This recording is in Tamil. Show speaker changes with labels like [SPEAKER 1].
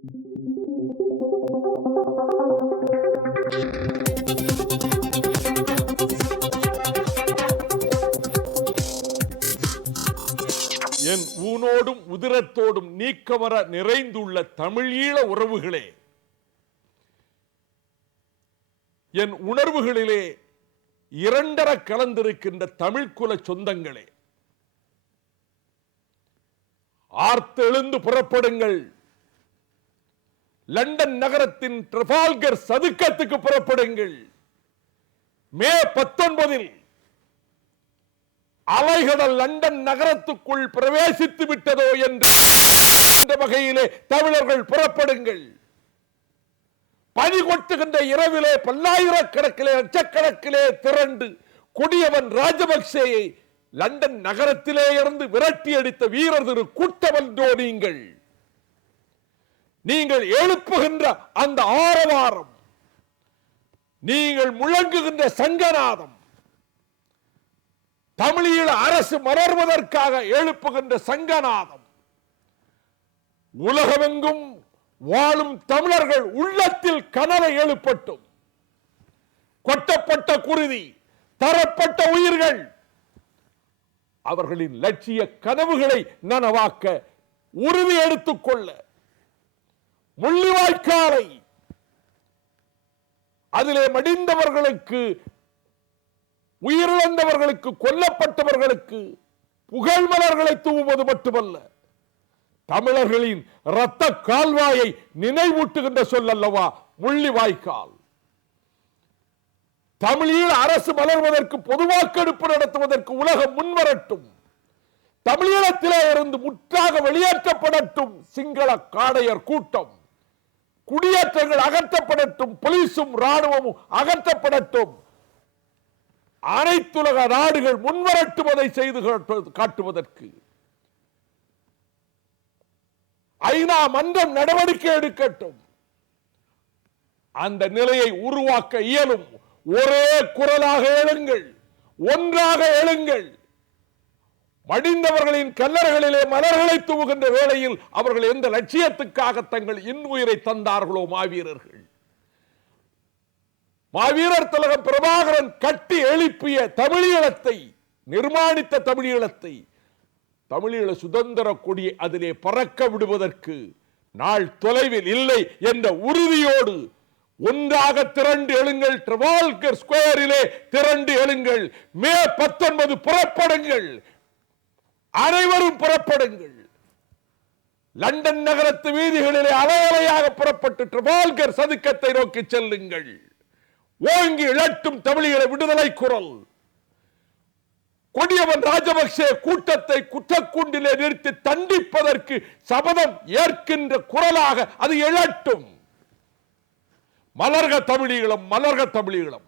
[SPEAKER 1] என் ஊனோடும் உதிரத்தோடும் நீக்கவர நிறைந்துள்ள தமிழீழ உறவுகளே என் உணர்வுகளிலே இரண்டர கலந்திருக்கின்ற தமிழ்குல சொந்தங்களே ஆர்த்தெழுந்து புறப்படுங்கள். லண்டன் நகரத்தின் ட்ரபால்கர் சதுக்கத்துக்கு புறப்படுங்கள். மே பத்தொன்பதில் அலைகடல் லண்டன் நகரத்துக்குள் பிரவேசித்து விட்டதோ என்று என்ற வகையிலே தமிழர்கள் புறப்படுங்கள். பனி கொட்டுகின்ற இரவிலே பல்லாயிரக்கணக்கிலே லட்சக்கணக்கிலே திரண்டு கொடியவன் ராஜபக்சேயை லண்டன் நகரத்திலே இருந்து விரட்டி அடித்த வீரர் திரு கூட்டவன்றோ நீங்கள். நீங்கள் எழுப்புகின்ற அந்த ஆரவாரம். நீங்கள் முழங்குகின்ற சங்கநாதம். தமிழீழ அரசு மலர்வதற்காக எழுப்புகின்ற சங்கநாதம். உலகமெங்கும் வாழும் தமிழர்கள் உள்ளத்தில் கனவை எழுப்பட்டும். கொட்டப்பட்ட குருதி தரப்பட்ட உயிர்கள். அவர்களின் லட்சிய கனவுகளை நனவாக்க உறுதி எடுத்துக்கொள்ள முள்ளிவாய்க்காலை. அதிலே மடிந்தவர்களுக்கு உயிரிழந்தவர்களுக்கு கொல்லப்பட்டவர்களுக்கு புகழ் மலர்களை தூவுவது மட்டுமல்ல தமிழர்களின் இரத்த கால்வாயை நினைவூட்டுகின்ற சொல் அல்லவா? முள்ளிவாய்க்கால். தமிழீழ அரசு மலர்வதற்கு பொது வாக்கெடுப்பு நடத்துவதற்கு உலகம் முன்வரட்டும். தமிழீழத்திலே இருந்து முற்றாக வெளியேற்றப்படட்டும் சிங்கள காடையர் கூட்டம். குடியேற்றங்கள் அகற்றப்படட்டும் போலீசும் ராணுவமும் அகற்றப்படட்டும். அனைத்துலக நாடுகள் முன்வரட்டும் அதை செய்து காட்டுவதற்கு. ஐநா மன்றம் நடவடிக்கை எடுக்கட்டும். அந்த நிலையை உருவாக்க இயலும். ஒரே குரலாக எழுங்கள் ஒன்றாக எழுங்கள். மடிந்தவர்களின் கல்லறைகளிலே மலர்களை தூவுகின்ற வேளையில் அவர்கள் எந்த லட்சியத்துக்காக தங்கள் இன்னுயிரை தந்தார்களோ மாவீரர்கள். மாவீரர் திலகம் பிரபாகரன் கட்டி எழுப்பிய தமிழீழத்தை நிர்மாணித்த தமிழீழத்தை தமிழீழ சுதந்திர கொடியை அதிலே பறக்க விடுவதற்கு நாள் தொலைவில் இல்லை என்ற உறுதியோடு ஒன்றாக திரண்டு எழுங்கள் ட்ரவால்கர் ஸ்கொயரிலே திரண்டு எழுங்கள். மே பத்தொன்பது புறப்படுங்கள். அனைவரும் புறப்படுங்கள். லண்டன் நகரத்து வீதிகளிலே அலையலையாக புறப்பட்டு ட்ரபால்கர் சதுக்கத்தை நோக்கி செல்லுங்கள். ஓங்கி இழட்டும் தமிழீழ விடுதலை குரல். கொடியவன் ராஜபக்சே கூட்டத்தை குற்றக்கூண்டிலே நிறுத்தி தண்டிப்பதற்கு சபதம் ஏற்கின்ற குரலாக அது எழட்டும் மலர்க தமிழீழம் மலர்க தமிழீழம்.